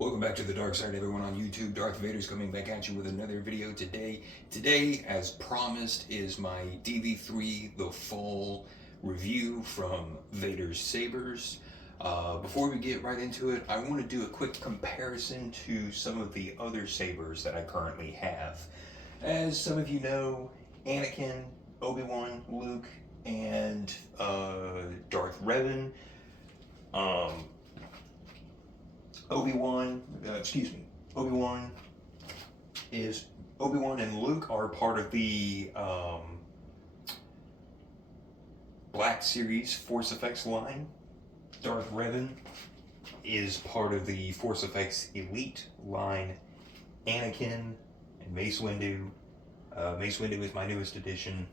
Welcome back to the dark side, everyone on YouTube. Darth Vader's coming back at you with another video today. Today, as promised, is my DV3 The Fall review from Vader's Sabers. Before we get right into it, I want to do a quick comparison to some of the other sabers that I currently have. As some of you know, Anakin, Obi-Wan, Luke, and Darth Revan. Obi-Wan and Luke are part of the Black Series Force Effects line. Darth Revan is part of the Force Effects Elite line. Anakin and Mace Windu. Mace Windu is my newest addition.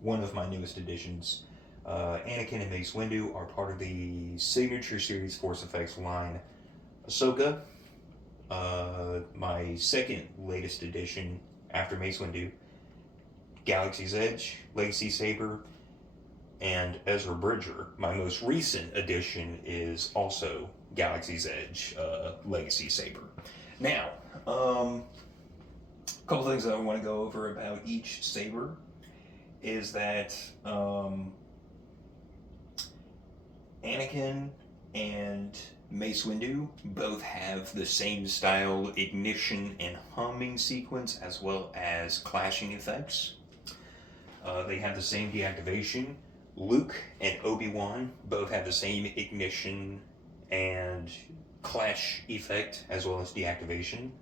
One of my newest additions. Anakin and Mace Windu are part of the Signature Series Force Effects line. Ahsoka, my second latest addition after Mace Windu, Galaxy's Edge, Legacy Saber, and Ezra Bridger. My most recent addition is also Galaxy's Edge, Legacy Saber. Now, a couple things that I want to go over about each saber is that Anakin and Mace Windu both have the same style ignition and humming sequence as well as clashing effects. They have the same deactivation. Luke and Obi-Wan both have the same ignition and clash effect as well as deactivation.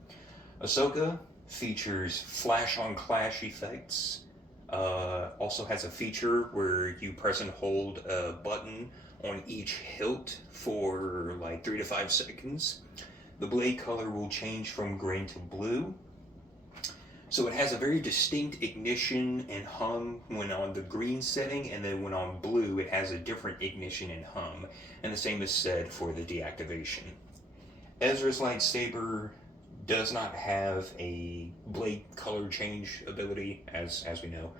Ahsoka features flash on clash effects. Also has a feature where you press and hold a button on each hilt for like 3 to 5 seconds. The blade color will change from green to blue. So it has a very distinct ignition and hum when on the green setting, and then when on blue it has a different ignition and hum. And the same is said for the deactivation. Ezra's lightsaber does not have a blade color change ability, as we know.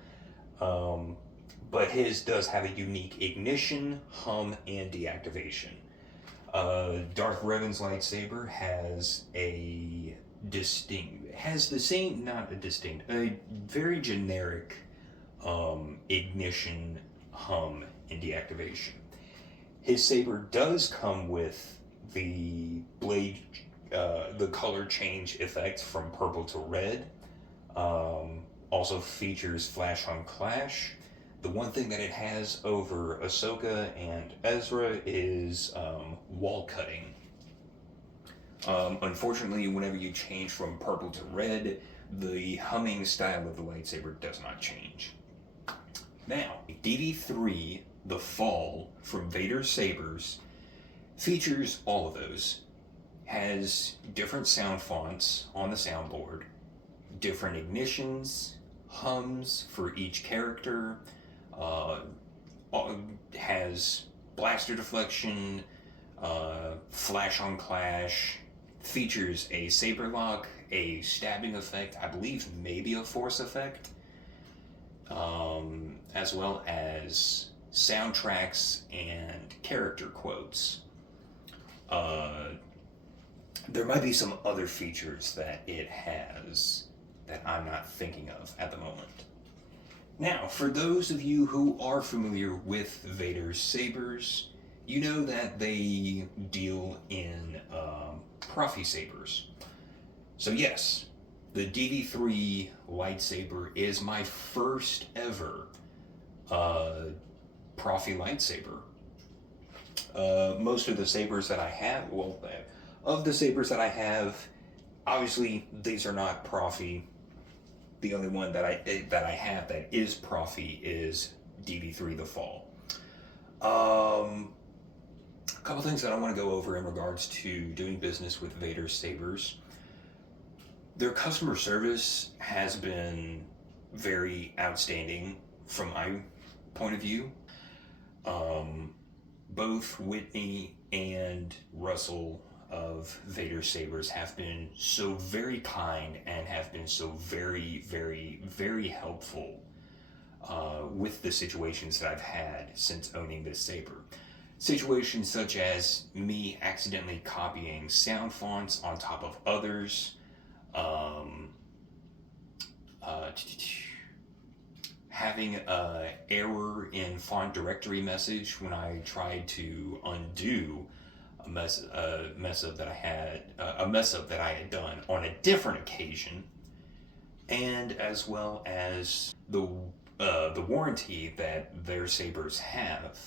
But his does have a unique ignition, hum, and deactivation. Darth Revan's lightsaber has a very generic ignition, hum, and deactivation. His saber does come with the blade, the color change effect from purple to red. Also features flash on clash. The one thing that it has over Ahsoka and Ezra is wall cutting. Unfortunately, whenever you change from purple to red, the humming style of the lightsaber does not change. Now, DV3 The Fall from Vader's Sabers features all of those. Has different sound fonts on the soundboard, different ignitions, hums for each character, has blaster deflection, flash on clash, features a saber lock, a stabbing effect, I believe maybe a force effect, as well as soundtracks and character quotes. There might be some other features that it has that I'm not thinking of at the moment. Now, for those of you who are familiar with Vader's Sabers, you know that they deal in Profi sabers. So yes, the DV3 lightsaber is my first ever Profi lightsaber. Most of the sabers that I have, of the sabers that I have, obviously these are not Profi. The only one that I have that is Profi is DV3 The Fall. A couple things that I want to go over in regards to doing business with Vader's Sabers. Their customer service has been very outstanding from my point of view. Both Whitney and Russell of Vader Sabers have been so very kind and have been so very, very, very helpful with the situations that I've had since owning this saber. Situations such as me accidentally copying sound fonts on top of others, um, uh, having an error in font directory message when I tried to undo a mess up that I had done on a different occasion, and as well as the warranty that their Sabers have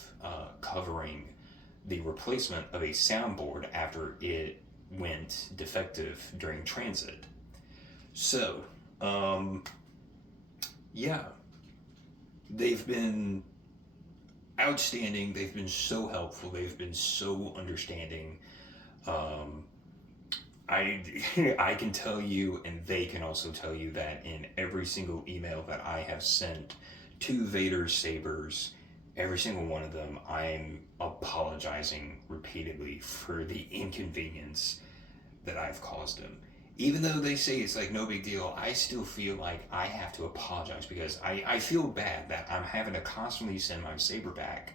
covering the replacement of a soundboard after it went defective during transit. So, yeah, they've been outstanding. They've been so helpful. They've been so understanding. Um, I I can tell you, and they can also tell you that in every single email that I have sent to Vader Sabers, every single one of them, I'm apologizing repeatedly for the inconvenience that I've caused them. Even though they say it's like no big deal, I still feel like I have to apologize because I feel bad that I'm having to constantly send my Saber back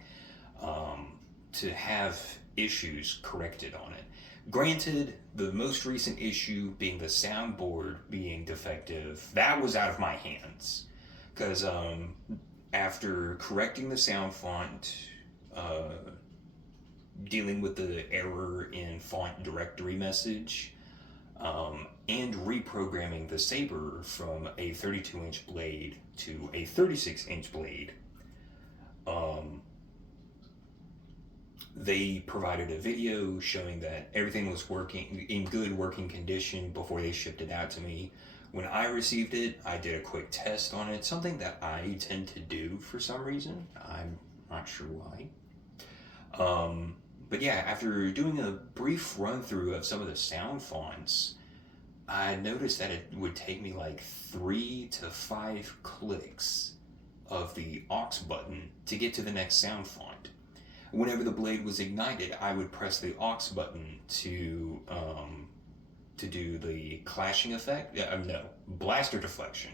to have issues corrected on it. Granted, the most recent issue being the soundboard being defective, that was out of my hands. Because after correcting the sound font, uh, dealing with the error in font directory message, and reprogramming the Saber from a 32-inch blade to a 36-inch blade, um, they provided a video showing that everything was working in good working condition before they shipped it out to me. When I received it, I did a quick test on it, something that I tend to do for some reason. I'm not sure why. But yeah, after doing a brief run through of some of the sound fonts, I noticed that it would take me like 3 to 5 clicks of the aux button to get to the next sound font. Whenever the blade was ignited, I would press the aux button to do the clashing effect. No, blaster deflection,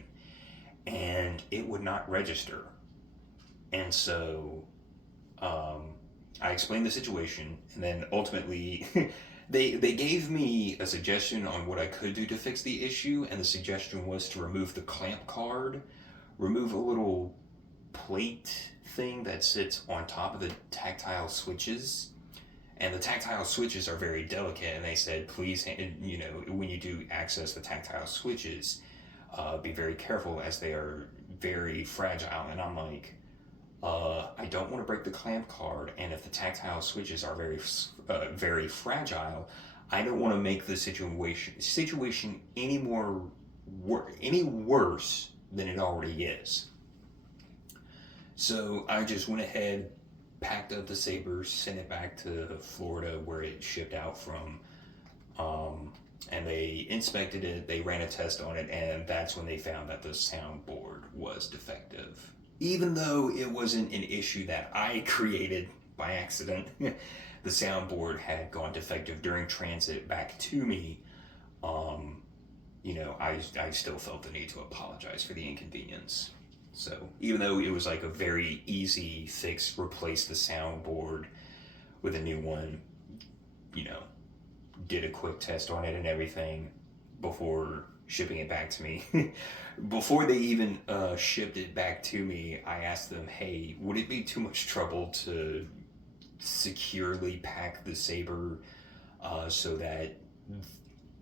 and it would not register. And so I explained the situation, and then ultimately they gave me a suggestion on what I could do to fix the issue, and the suggestion was to remove the clamp card, remove a little plate thing that sits on top of the tactile switches. And the tactile switches are very delicate, and they said, please, when you do access the tactile switches, be very careful as they are very fragile. And I'm like, I don't want to break the clamp card, and if the tactile switches are very fragile, I don't want to make the situation any worse than it already is. So I just went ahead, packed up the Sabers, sent it back to Florida where it shipped out from, and they inspected it, they ran a test on it, and that's when they found that the soundboard was defective. Even though it wasn't an issue that I created by accident, the soundboard had gone defective during transit back to me. I still felt the need to apologize for the inconvenience. So even though it was like a very easy fix, replace the soundboard with a new one, did a quick test on it and everything before shipping it back to me. Before they even shipped it back to me, I asked them, hey, would it be too much trouble to securely pack the Saber so that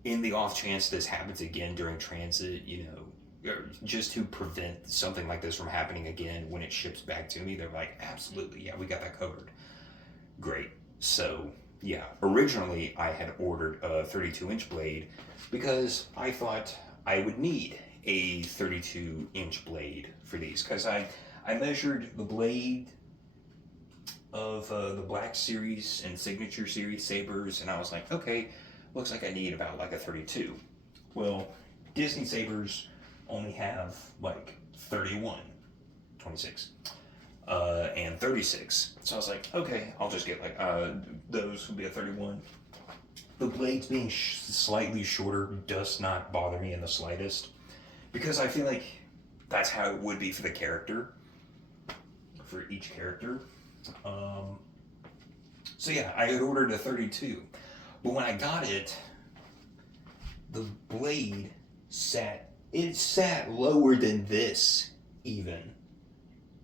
in the off chance this happens again during transit, just to prevent something like this from happening again when it ships back to me? They're like, absolutely, yeah, we got that covered. Great. So, yeah, originally I had ordered a 32-inch blade because I thought I would need a 32-inch blade for these, because I measured the blade of the Black Series and Signature Series Sabers, and I was like, okay, looks like I need about like a 32. Well, Disney Sabers only have like 31, 26, and 36. So I was like, okay, I'll just get like, those would be a 31. The blades being slightly shorter does not bother me in the slightest, because I feel like that's how it would be for the character, for each character. So yeah, I had ordered a 32. But when I got it, the blade sat lower than this even.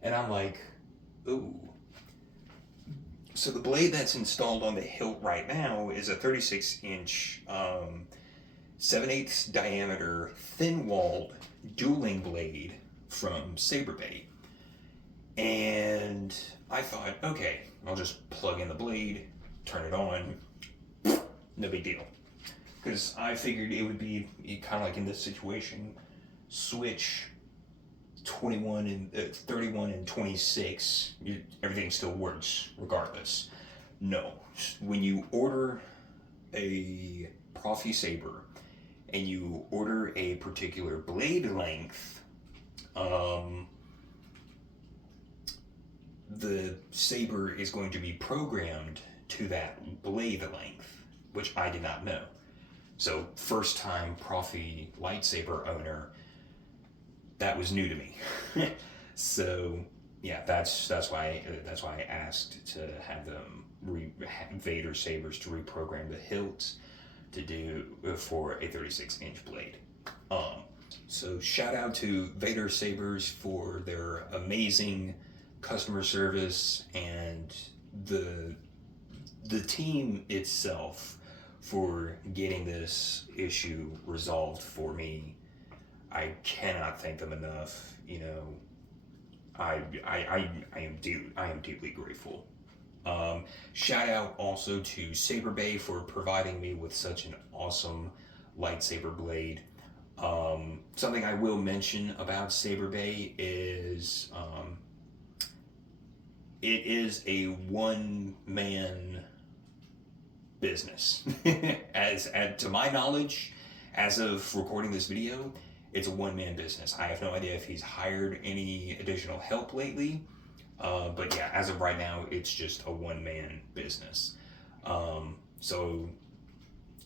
And I'm like, ooh. So the blade that's installed on the hilt right now is a 36-inch, 7/8 diameter, thin-walled dueling blade from Saber. And I thought, okay, I'll just plug in the blade, turn it on, no big deal. Because I figured it would be kind of like in this situation, switch 21 and 31 and 26, everything still works regardless. No, when you order a Profi Saber and you order a particular blade length, the Saber is going to be programmed to that blade length, which I did not know. So first time Profi lightsaber owner, that was new to me. So yeah, that's why I asked to have them Vader sabers to reprogram the hilts to do for a 36-inch blade. So shout out to Vader Sabers for their amazing customer service and the team itself for getting this issue resolved for me. I cannot thank them enough. You know, I am deeply grateful. Shout out also to Saber for providing me with such an awesome lightsaber blade. Something I will mention about Saber is it is a one-man business. as to my knowledge, as of recording this video, it's a one-man business. I have no idea if he's hired any additional help lately, but yeah, as of right now, it's just a one-man business. So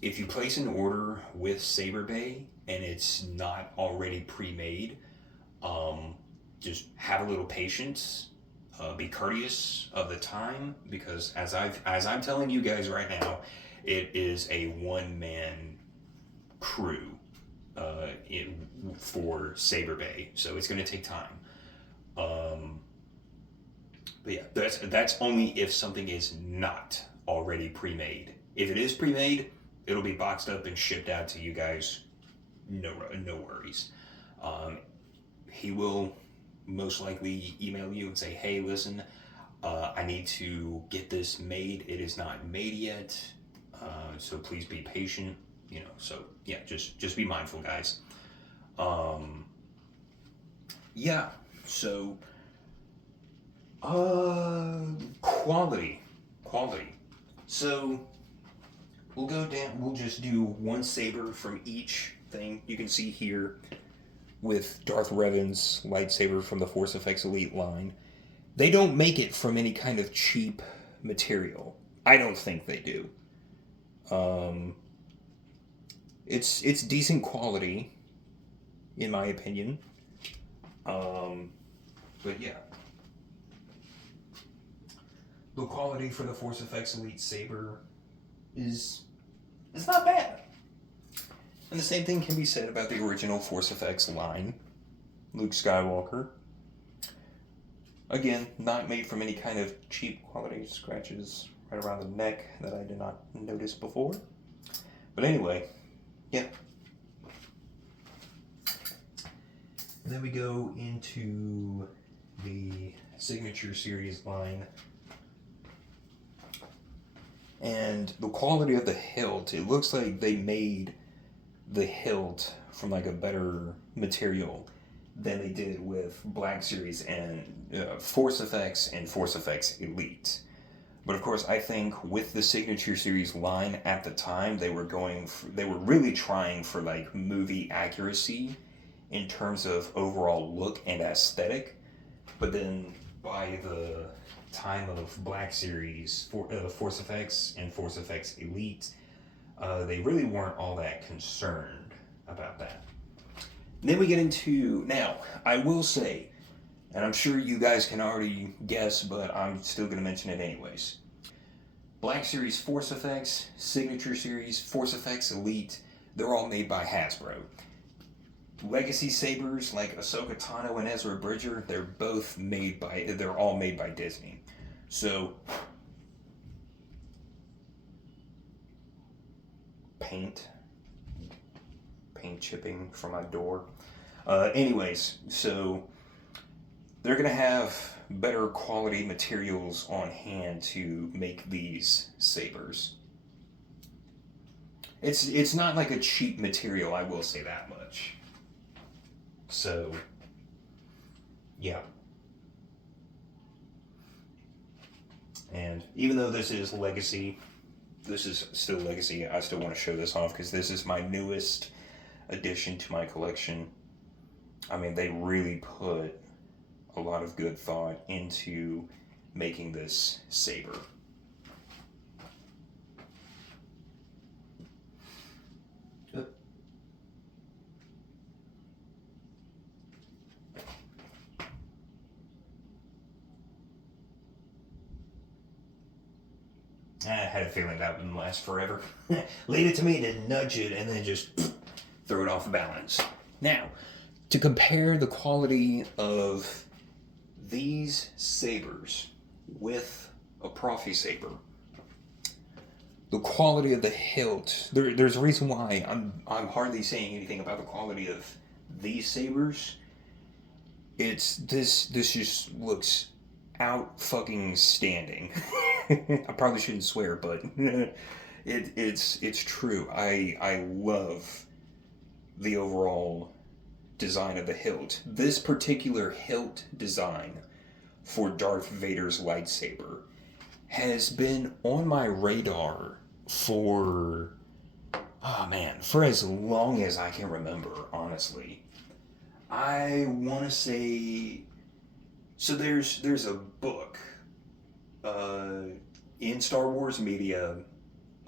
if you place an order with Saber and it's not already pre-made, just have a little patience. Be courteous of the time, because as I'm telling you guys right now, it is a one-man crew for Saber, so it's going to take time. But yeah, that's only if something is not already pre-made. If it is pre-made, it'll be boxed up and shipped out to you guys. No worries. He will most likely email you and say, hey, listen, I need to get this made. It is not made yet, so please be patient. You know, so yeah, just be mindful, guys. Yeah, so quality. So we'll go down. We'll just do one saber from each thing. You can see here with Darth Revan's lightsaber from the Force Effects Elite line. They don't make it from any kind of cheap material. I don't think they do. It's decent quality, in my opinion. But yeah. The quality for the Force Effects Elite Saber is not bad. And the same thing can be said about the original Force Effects line, Luke Skywalker. Again, not made from any kind of cheap quality, scratches right around the neck that I did not notice before. But anyway, yeah. And then we go into the Signature Series line. And the quality of the hilt, it looks like they made the hilt from like a better material than they did with Black Series and Force Effects and Force Effects Elite. But of course, I think with the Signature Series line at the time, they were really trying for like movie accuracy in terms of overall look and aesthetic. But then by the time of Black Series, Force Effects and Force Effects Elite, they really weren't all that concerned about that. And then we get into, now, I will say, and I'm sure you guys can already guess, but I'm still going to mention it anyways. Black Series Force Effects, Signature Series, Force Effects Elite, they're all made by Hasbro. Legacy Sabers like Ahsoka Tano and Ezra Bridger, they're all made by Disney. So, paint chipping from my door. Anyways, so they're gonna have better quality materials on hand to make these sabers. It's not like a cheap material, I will say that much. So, yeah. And even though this is still Legacy, I still want to show this off because this is my newest addition to my collection. I mean, they really put a lot of good thought into making this saber. I had a feeling that wouldn't last forever. Leave it to me to nudge it and then just throw it off balance. Now, to compare the quality of these sabers with a Profi saber, the quality of the hilt, there's a reason why I'm hardly saying anything about the quality of these sabers. This just looks out fucking standing. I probably shouldn't swear, but it's true. I love the overall design of the hilt. This particular hilt design for Darth Vader's lightsaber has been on my radar for as long as I can remember, honestly. I want to say, so there's a book in Star Wars media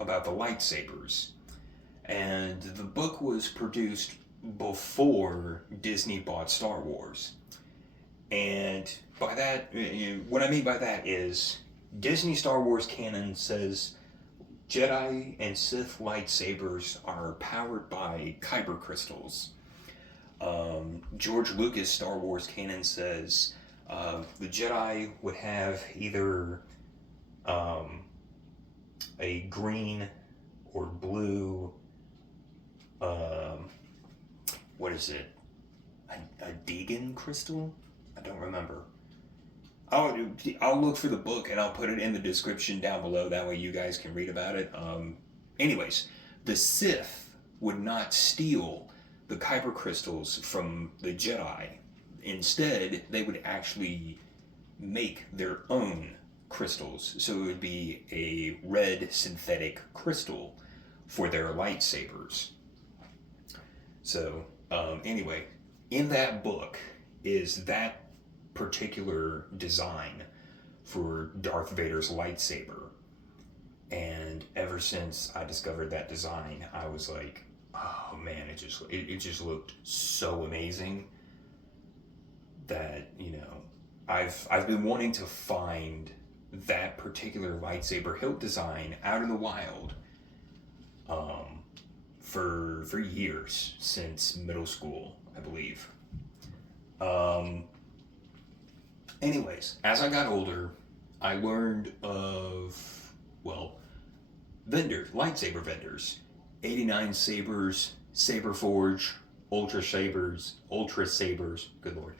about the lightsabers, and the book was produced before Disney bought Star Wars. And by that, what I mean by that is Disney Star Wars canon says Jedi and Sith lightsabers are powered by kyber crystals. George Lucas Star Wars canon says the Jedi would have either a green or blue, what is it? A Deegan crystal? I don't remember. I'll look for the book and I'll put it in the description down below. That way you guys can read about it. Anyways, the Sith would not steal the kyber crystals from the Jedi. Instead, they would actually make their own crystals. So it would be a red synthetic crystal for their lightsabers. So, anyway, in that book is that particular design for Darth Vader's lightsaber. And ever since I discovered that design, I was like, oh man, it just looked so amazing that, I've been wanting to find that particular lightsaber hilt design out in the wild for years, since middle school, I believe. Anyways, as I got older, I learned of, lightsaber vendors. 89 Sabers, Saber Forge, Ultra Sabers, good lord.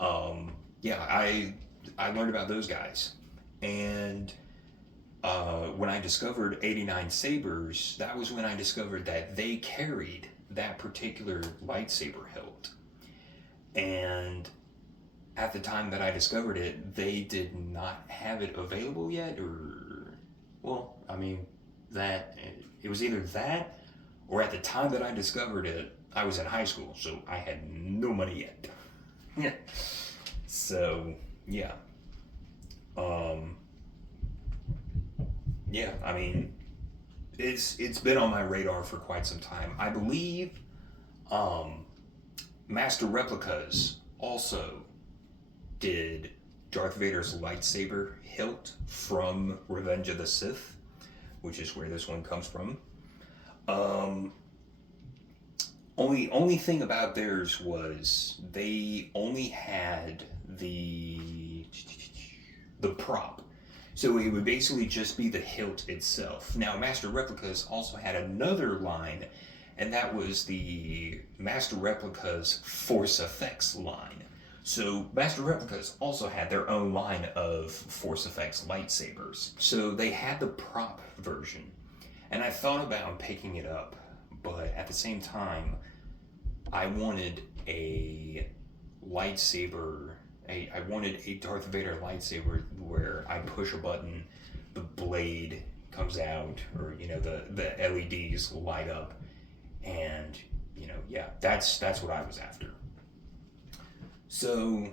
I learned about those guys. And when I discovered 89 Sabers, that was when I discovered that they carried that particular lightsaber hilt. And at the time that I discovered it, they did not have it available yet, that it was either that, or at the time that I discovered it, I was in high school, so I had no money yet. So, yeah. It's been on my radar for quite some time. I believe Master Replicas also did Darth Vader's lightsaber hilt from Revenge of the Sith. which is where this one comes from. Only thing about theirs was they only had the prop. So it would basically just be the hilt itself. Now, Master Replicas also had another line, and that was the Master Replicas Force Effects line. So Master Replicas also had their own line of Force Effects lightsabers. So they had the prop version, and I thought about picking it up, but at the same time, I wanted a lightsaber. I wanted a Darth Vader lightsaber where I push a button, the blade comes out, or the LEDs light up, and that's what I was after. So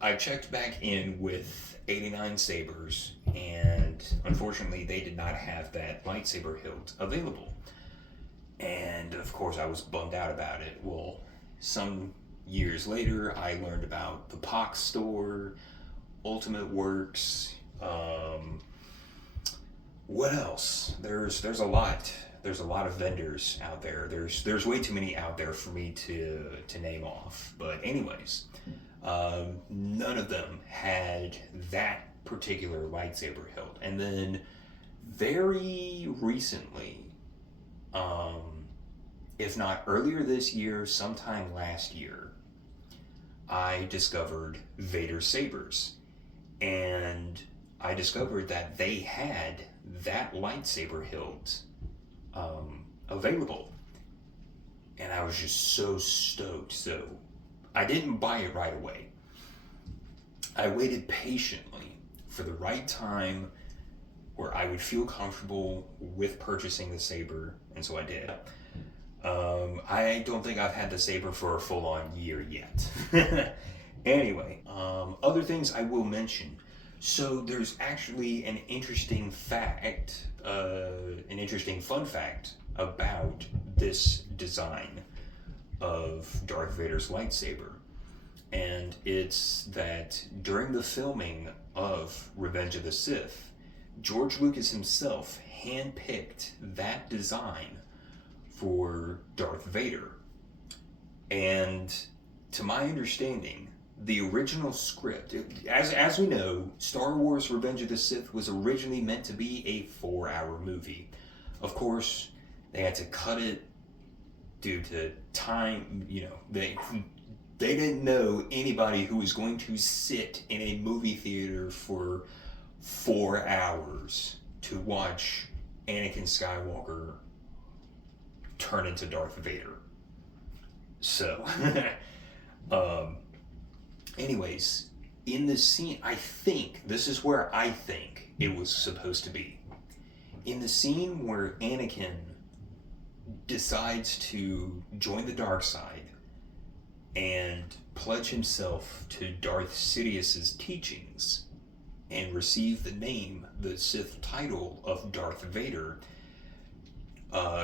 I checked back in with 89 Sabers, and unfortunately they did not have that lightsaber hilt available. And of course I was bummed out about it. Well, some years later I learned about the Pox store, Ultimate Works, what else? There's a lot. There's a lot of vendors out there. There's way too many out there for me to name off. But anyways, none of them had that particular lightsaber hilt. And then very recently, if not earlier this year, sometime last year, I discovered Vader Sabers. And I discovered that they had that lightsaber hilt available. And I was just so stoked. So I didn't buy it right away. I waited patiently for the right time where I would feel comfortable with purchasing the saber, and so I did. I don't think I've had the saber for a full-on year yet. Anyway, other things I will mention. So there's actually an interesting fact, an interesting fun fact about this design of Darth Vader's lightsaber. And it's that during the filming of Revenge of the Sith, George Lucas himself handpicked that design for Darth Vader. And to my understanding, the original script, as we know, Star Wars Revenge of the Sith was originally meant to be a 4-hour movie. Of course, they had to cut it due to time. They didn't know anybody who was going to sit in a movie theater for 4 hours to watch Anakin Skywalker turn into Darth Vader. So, anyways, in this scene, this is where I think it was supposed to be. In the scene where Anakin decides to join the dark side and pledge himself to Darth Sidious's teachings and receive the Sith title of Darth Vader,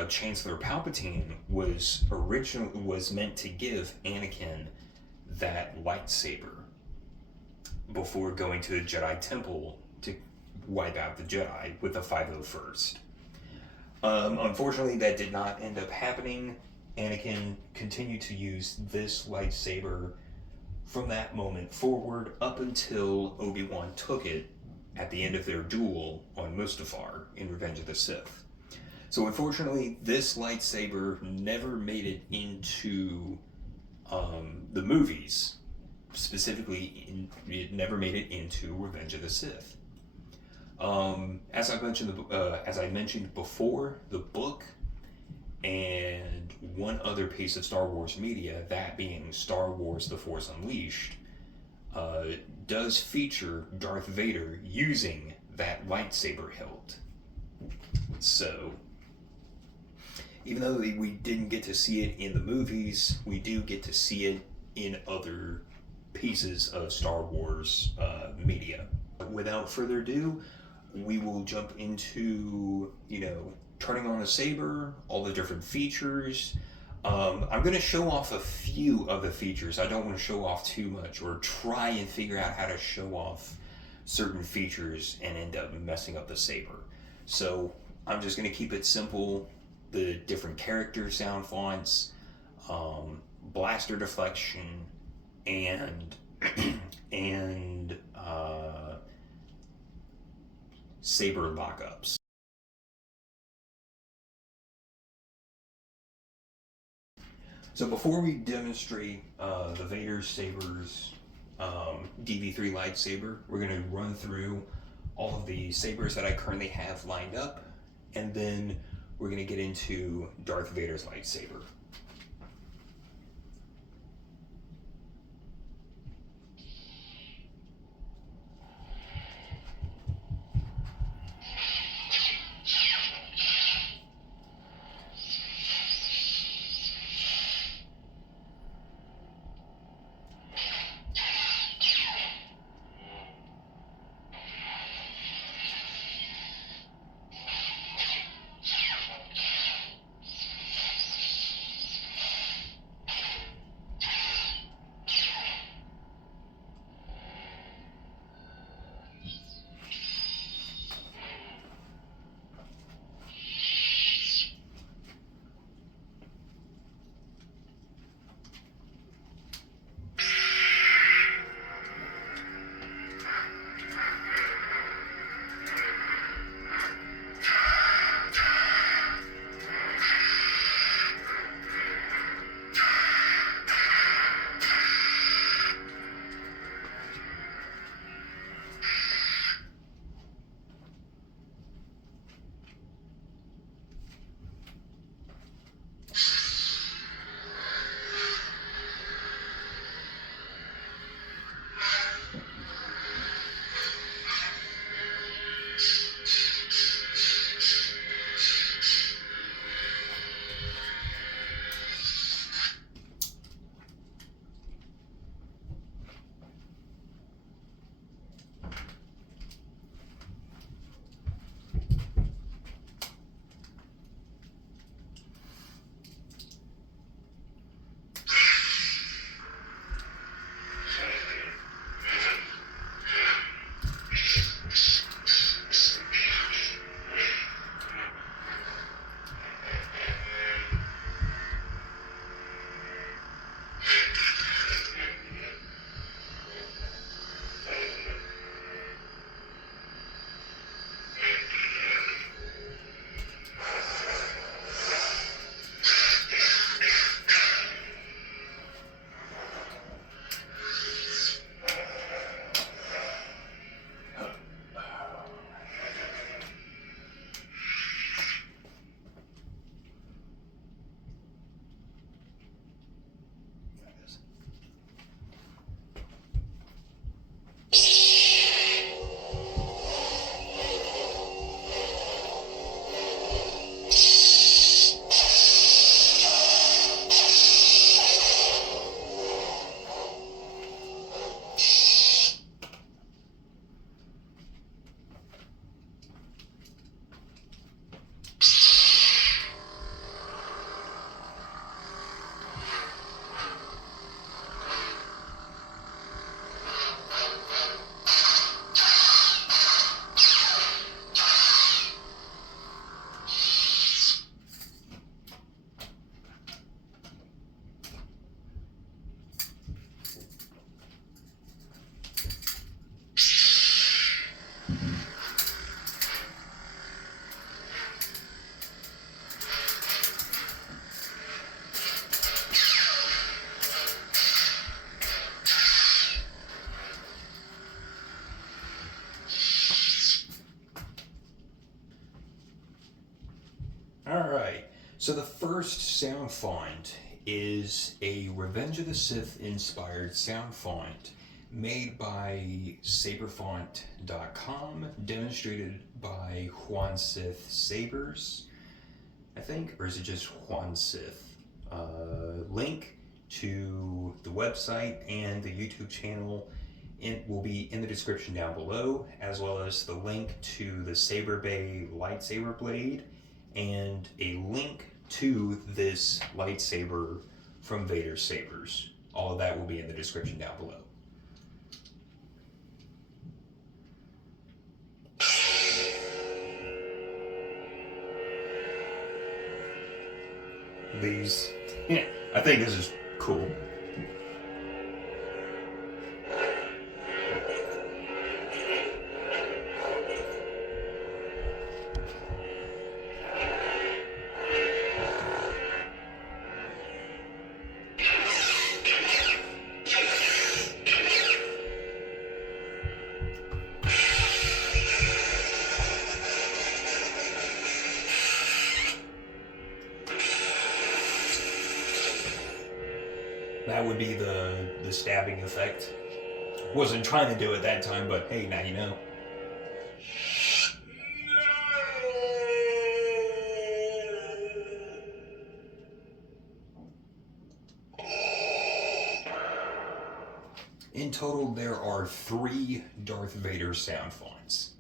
Chancellor Palpatine was meant to give Anakin that lightsaber before going to the Jedi Temple to wipe out the Jedi with the 501st. Unfortunately, that did not end up happening. Anakin continued to use this lightsaber from that moment forward up until Obi-Wan took it at the end of their duel on Mustafar in Revenge of the Sith. So unfortunately, this lightsaber never made it into the movies. Specifically, it never made it into Revenge of the Sith. As I mentioned before, the book and one other piece of Star Wars media, that being Star Wars: The Force Unleashed, does feature Darth Vader using that lightsaber hilt. So, even though we didn't get to see it in the movies, we do get to see it in other pieces of Star Wars media. Without further ado, we will jump into, turning on the saber, all the different features. I'm going to show off a few of the features. I don't want to show off too much or try and figure out how to show off certain features and end up messing up the saber. So I'm just going to keep it simple. The different character sound fonts, blaster deflection, and and saber lockups. So before we demonstrate the Vader Sabers DV3 lightsaber, we're going to run through all of the sabers that I currently have lined up, and then we're going to get into Darth Vader's lightsaber. Alright, so the first sound font is a Revenge of the Sith inspired sound font made by saberfont.com, demonstrated by JuanSith Sabers, I think, or is it just JuanSith? Link to the website and the YouTube channel will be in the description down below, as well as the link to the Saber Bay lightsaber blade and a link to this lightsaber from Vader Sabers. All of that will be in the description down below. these. Yeah, I think this is cool. That would be the stabbing effect. Wasn't trying to do it that time, but hey, now you know. In total, there are 3 Darth Vader sound fonts.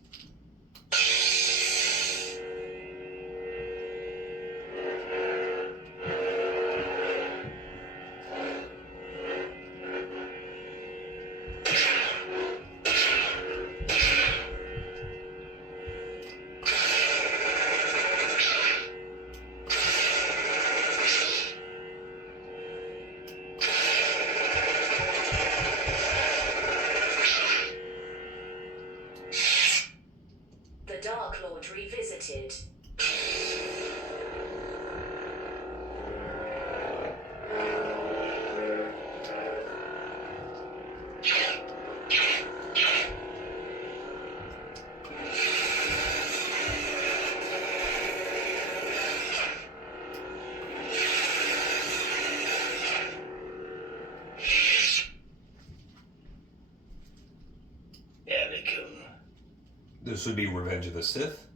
Revisited. This would be Revenge of the Sith.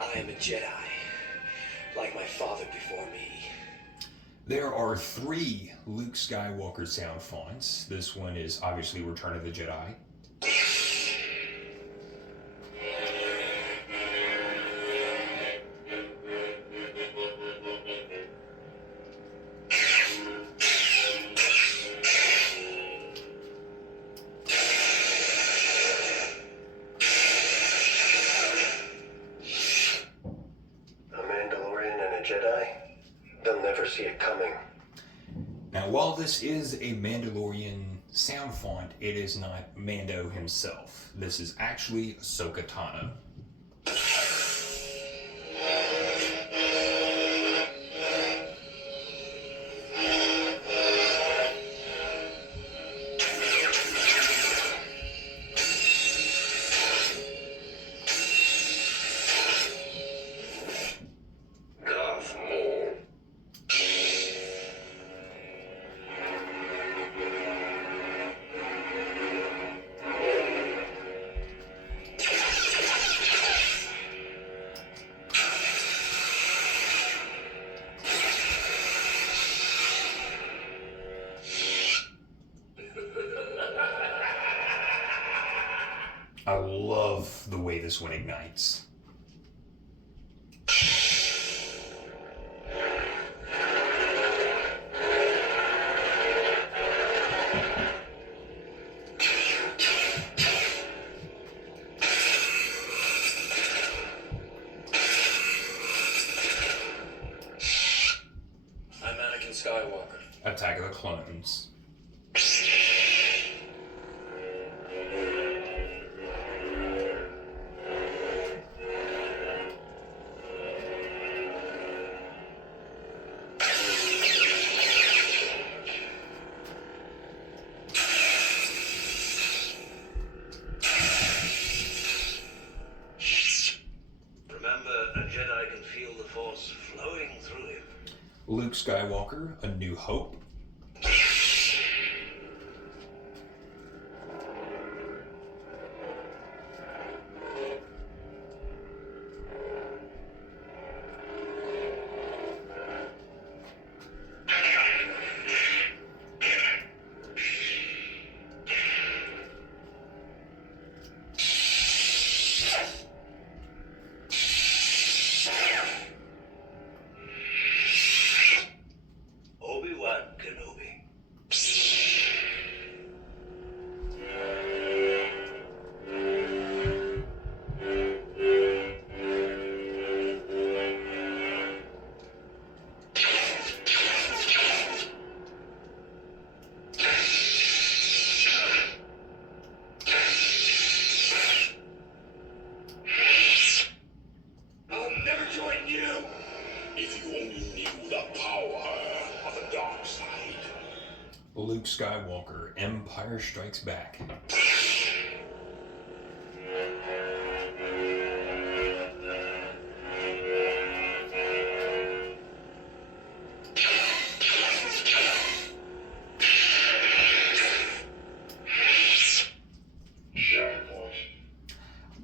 I am a Jedi, like my father before me. There are 3 Luke Skywalker sound fonts. This one is obviously Return of the Jedi. Jedi, they'll never see it coming. Now, while this is a Mandalorian sound font, it is not Mando himself. This is actually Ahsoka Tano. I love the way this one ignites. I'm Anakin Skywalker. Attack of the Clones. Jedi can feel the Force flowing through him. Luke Skywalker, A New Hope. Skywalker, Empire Strikes Back.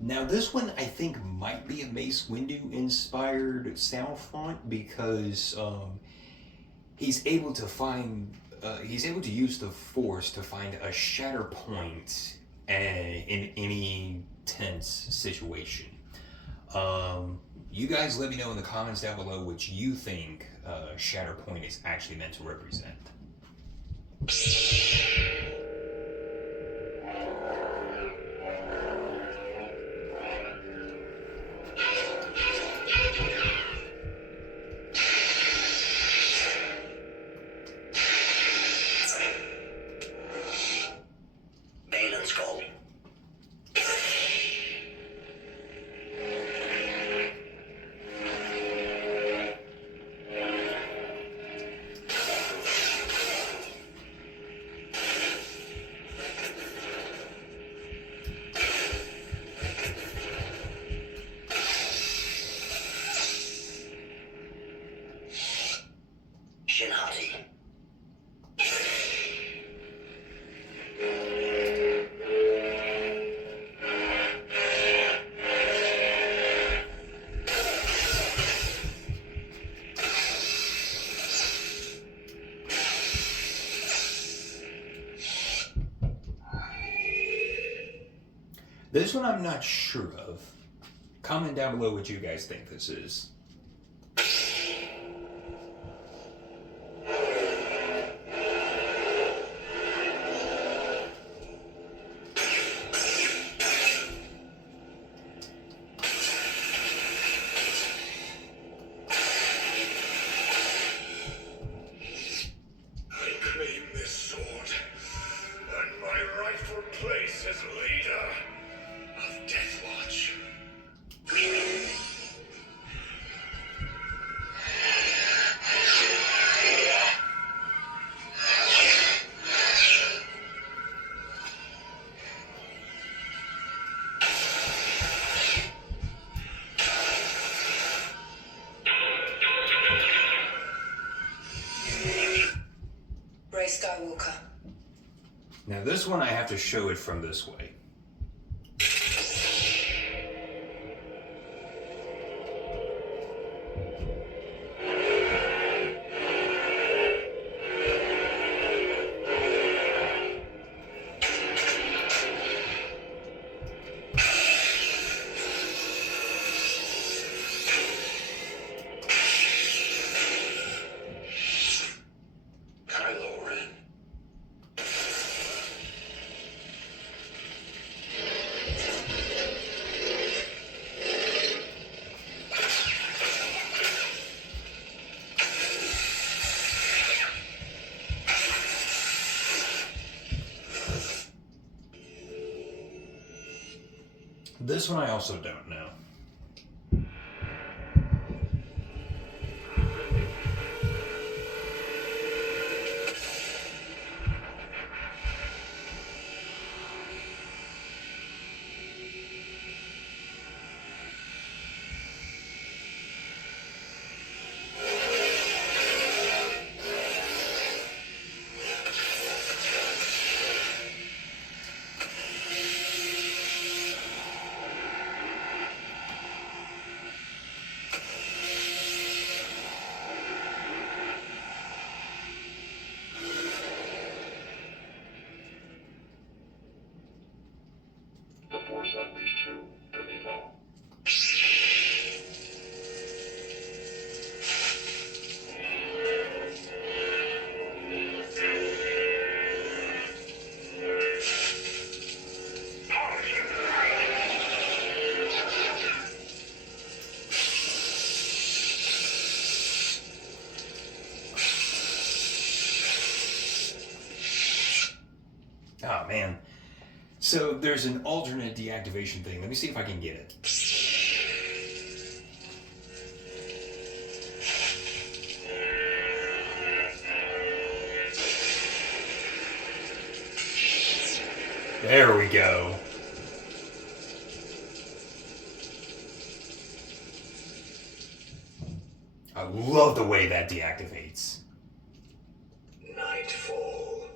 Now this one I think might be a Mace Windu inspired sound font because he's able to use the Force to find a shatter point in any tense situation. You guys let me know in the comments down below what you think shatter point is actually meant to represent. This one I'm not sure of. Comment down below what you guys think this is. Skywalker. Now this one I have to show it from this way. This one I also don't know. Oh man. So there's an alternate deactivation thing. Let me see if I can get it. There we go. I love the way that deactivates. Nightfall.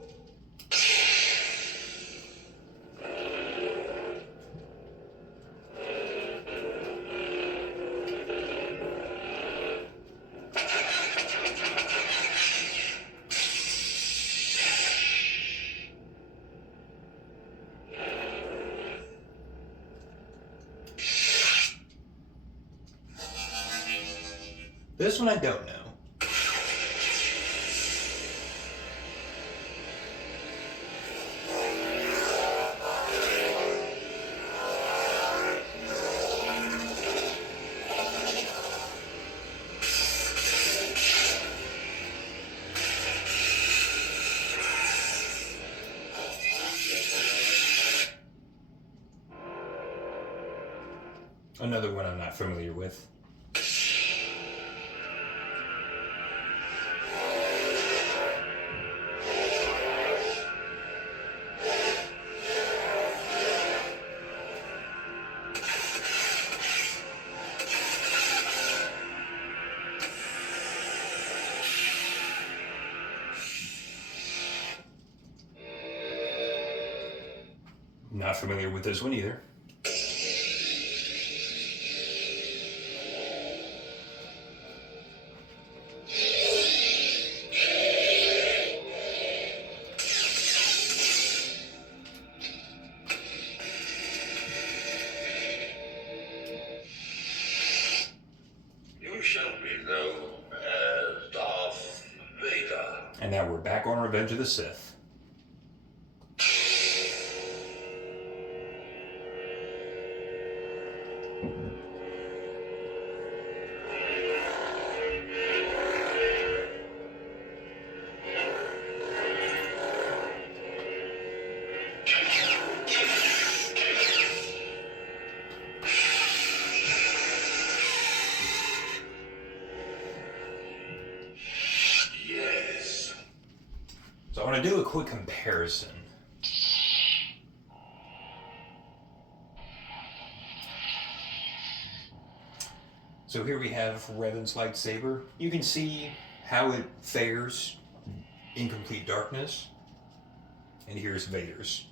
This one I don't know. Another one I'm not familiar with. Not familiar with this one either. You shall be known as Darth Vader. And now we're back on Revenge of the Sith. Yes. So I want to do a quick comparison. So here we have Revan's lightsaber. You can see how it fares in complete darkness. And here's Vader's.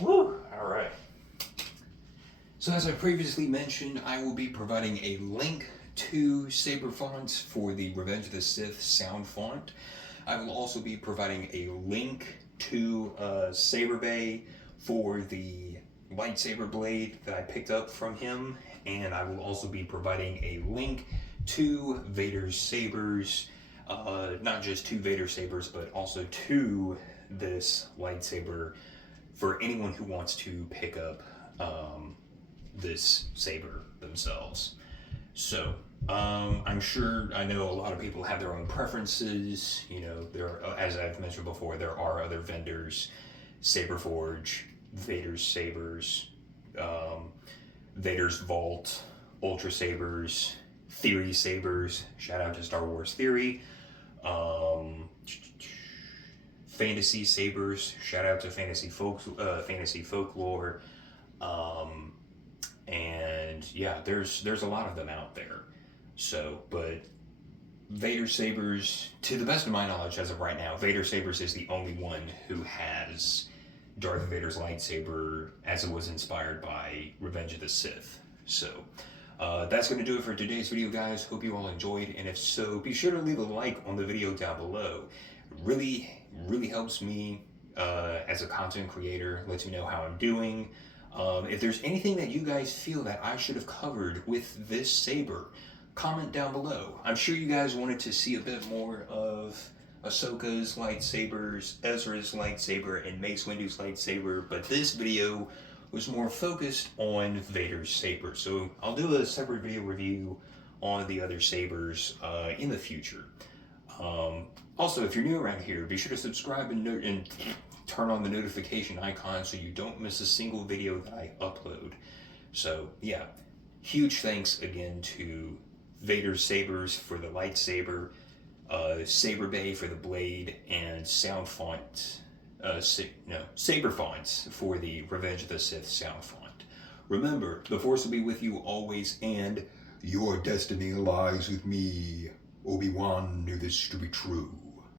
Woo! Alright. So as I previously mentioned, I will be providing a link to Saber fonts for the Revenge of the Sith sound font. I will also be providing a link to Saber Bay for the lightsaber blade that I picked up from him, and I will also be providing a link to Vader's sabers, not just to Vader sabers, but also to this lightsaber for anyone who wants to pick up this saber themselves. So, I'm sure, I know a lot of people have their own preferences. You know, there are, as I've mentioned before, there are other vendors, Saberforge, Vader's Sabers, Vader's Vault, Ultra Sabers, Theory Sabers, shout out to Star Wars Theory, Fantasy Sabers, shout out to Fantasy Folklore, and yeah, there's a lot of them out there. So, but Vader Sabers, to the best of my knowledge as of right now, Vader Sabers is the only one who has Darth Vader's lightsaber as it was inspired by Revenge of the Sith. So, That's going to do it for today's video, guys. Hope you all enjoyed, and if so, be sure to leave a like on the video down below. Really helps me as a content creator, lets me know how I'm doing. If there's anything that you guys feel that I should have covered with this saber, comment down below. I'm sure you guys wanted to see a bit more of Ahsoka's lightsabers, Ezra's lightsaber, and Mace Windu's lightsaber, but this video was more focused on Vader's saber. So I'll do a separate video review on the other sabers in the future. Also, if you're new around here, be sure to subscribe and turn on the notification icon so you don't miss a single video that I upload. So yeah, huge thanks again to Vader's Sabers for the lightsaber, Saber Bay for the blade, and Saber Fonts for the Revenge of the Sith sound font. Remember, the Force will be with you always, and your destiny lies with me. Obi-Wan knew this to be true.